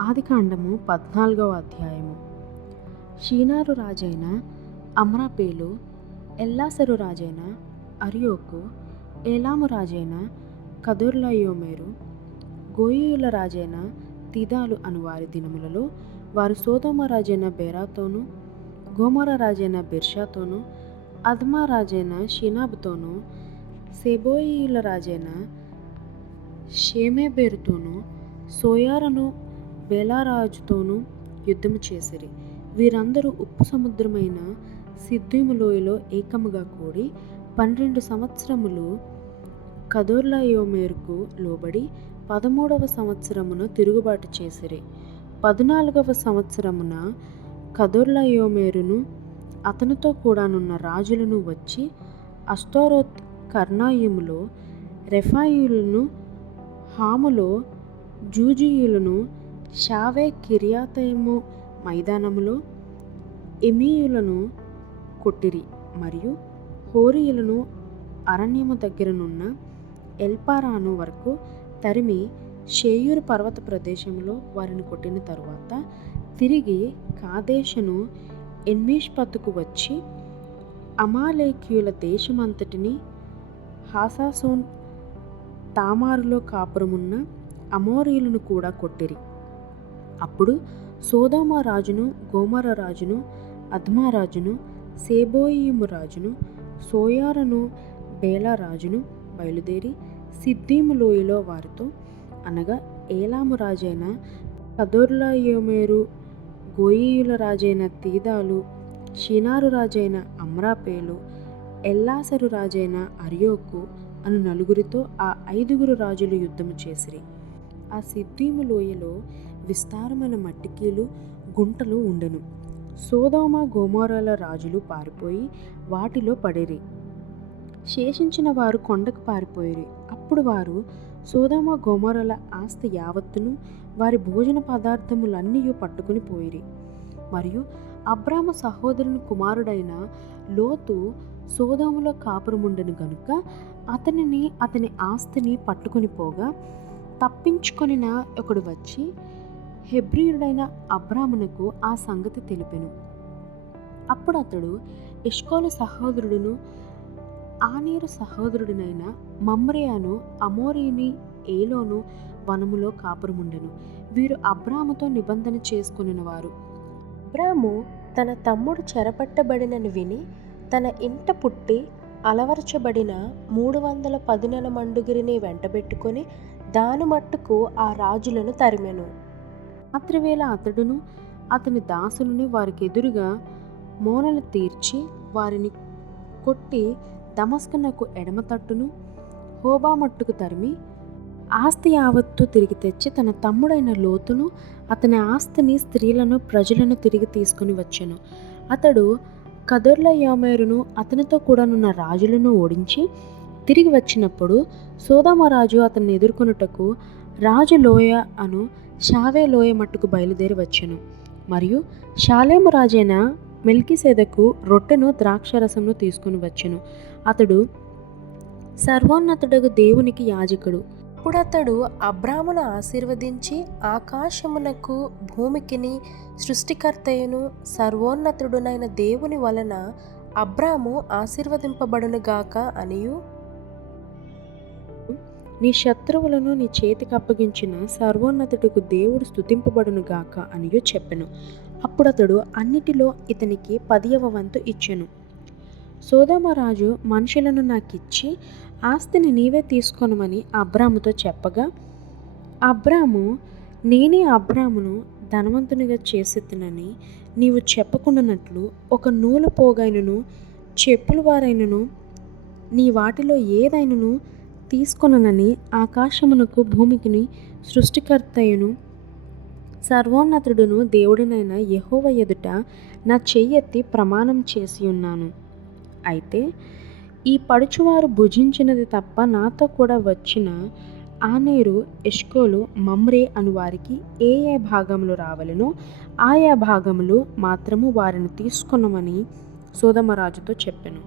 ఆదికాండము 14వ అధ్యాయము. షీనారు రాజైన అమ్రాపేలు, ఎల్లాసరు రాజైన అర్యోకు, ఏలాము రాజైన కదొర్లాయోమెరు, గోయీయుల రాజైన తీదాలు అను వారి దినములలో వారు సొదొమ రాజైన బేరాతోను, గోమొర రాజైన బిర్షాతోను, అద్మా రాజైన షీనాబుతోను, సెబోయీయుల రాజైన షేమెబెరుతోను, సోయారను బేలారాజుతోనూ యుద్ధము చేసిరి. వీరందరూ ఉప్పు సముద్రమైన సిద్దీము లోయలో ఏకముగా కూడి 12 సంవత్సరములు కదొర్లాయోమెరుకు లోబడి 13వ సంవత్సరమున తిరుగుబాటు చేసిరి. 14వ సంవత్సరమున కదొర్లాయోమెరును అతనితో కూడానున్న రాజులను వచ్చి అష్టోరోత్ కర్నాయిములో, రెఫాయీయులను, హాములో, జూజీయులను, షావే కిర్యాతయిము మైదానములో ఎమీయులను కొట్టిరి. మరియు హోరీయులను అరణ్యము దగ్గరనున్న ఎల్పారాను వరకు తరిమి షేయూరు పర్వత ప్రదేశంలో వారిని కొట్టిన తరువాత తిరిగి కాదేషును ఎన్మిష్పతుకు వచ్చి అమాలేకీయుల దేశమంతటిని, హాసాసోన్ తామారులో కాపురమున్న అమోరీయులను కూడా కొట్టిరి. అప్పుడు సొదొమ రాజును, గోమొర రాజును, అద్మా రాజును, సెబోయీము రాజును, సోయారును బేలా రాజును బయలుదేరి సిద్దీము లోయలో వారితో, అనగా ఏలాము రాజైన కదొర్లాయోమెరు, గోయీయుల రాజైన తీదాలు, షీనారు రాజైన అమ్రాపేలు, ఎల్లాసరు రాజైన అర్యోకు అను నలుగురితో ఆ 5 రాజులు యుద్ధము చేసిరి. ఆ సిద్దీము లోయలో విస్తారమైన మట్టికీలు, గుంటలు ఉండెను. సొదొమ గొమొర్రాల రాజులు పారిపోయి వాటిలో పడిరి. శేషించిన వారు కొండకు పారిపోయిరి. అప్పుడు వారు సొదొమ గొమొర్రాల ఆస్తి యావత్తును, వారి భోజన పదార్థములన్నీయు పట్టుకుని పోయిరి. మరియు అబ్రాము సహోదరుని కుమారుడైన లోతు సొదొమలో కాపురముండెను గనుక అతనిని, అతని ఆస్తిని పట్టుకుని పోగా, తప్పించుకొనిన ఒకడు వచ్చి హెబ్రీయుడైన అబ్రామునకు ఆ సంగతి తెలిపెను. అప్పుడు అతడు ఎష్కోలు సహోదరుడును, ఆనేరు సహోదరుడినైన మమ్రే అను అమోరీని ఏలోను వనములో కాపురముండెను. వీరు అబ్రాముతో నిబంధన చేసుకొనిన వారు. అబ్రాము తన తమ్ముడు చెరపట్టబడినని విని తన ఇంట పుట్టి అలవరచబడిన 310 మండుగిరిని వెంటబెట్టుకొని దాని మట్టుకు ఆ రాజులను తరిమెను. రాత్రివేళ అతడును అతని దాసులను వారికి ఎదురుగా మోనలు తీర్చి వారిని కొట్టి దమస్కునకు ఎడమ తట్టును, హోబా మట్టుకు తరిమి ఆస్తి యావత్తు తిరిగి తెచ్చి తన తమ్ముడైన లోతును, అతని ఆస్తిని, స్త్రీలను, ప్రజలను తిరిగి తీసుకుని వచ్చెను. అతడు కదొర్లాయోమెరును అతనితో కూడానున్న రాజులను ఓడించి తిరిగి వచ్చినప్పుడు సొదొమ రాజు అతన్ని ఎదుర్కొనుటకు రాజు లోయ అను షావే లోయ మట్టుకు బయలుదేరి వచ్చెను. మరియు షాలేము రాజైన మెల్కీసెదెకు రొట్టెను, ద్రాక్షరసమును తీసుకుని వచ్చెను. అతడు సర్వోన్నతుడగు దేవునికి యాజకుడు. అప్పుడతడు అబ్రామును ఆశీర్వదించి, ఆకాశమునకు భూమికిని సృష్టికర్తయును సర్వోన్నతుడునైన దేవుని వలన అబ్రాము ఆశీర్వదింపబడునుగాక అనియు, నీ శత్రువులను నీ చేతికి అప్పగించిన సర్వోన్నతుడికి దేవుడు స్తుతింపబడునుగాక అనియు చెప్పెను. అప్పుడతడు అన్నిటిలో ఇతనికి 10వ వంతు ఇచ్చెను. సొదొమ రాజు మనుషులను నాకిచ్చి ఆస్తిని నీవే తీసుకొనమని అబ్రాముతో చెప్పగా, అబ్రాము, నేనే అబ్రామును ధనవంతునిగా చేసెత్తునని నీవు చెప్పకుండానట్లు ఒక నూలు పోగైనను, చెప్పుల వారైనను నీ వాటిలో ఏదైనను తీసుకొననని ఆకాశమునకు భూమికిని సృష్టికర్తయును సర్వోన్నతుడును దేవుడినైన యెహోవా ఎదుట నా చెయ్యెత్తి ప్రమాణం చేసి ఉన్నాను. అయితే ఈ పడుచువారు భుజించినది తప్ప నాతో కూడా వచ్చిన ఆనేరు, ఎష్కోలు, మమ్రే అను వారికి ఏ భాగములు రావలెనో ఆయా భాగములు మాత్రము వారిని తీసుకొనమని సొదొమ రాజుతో చెప్పెను.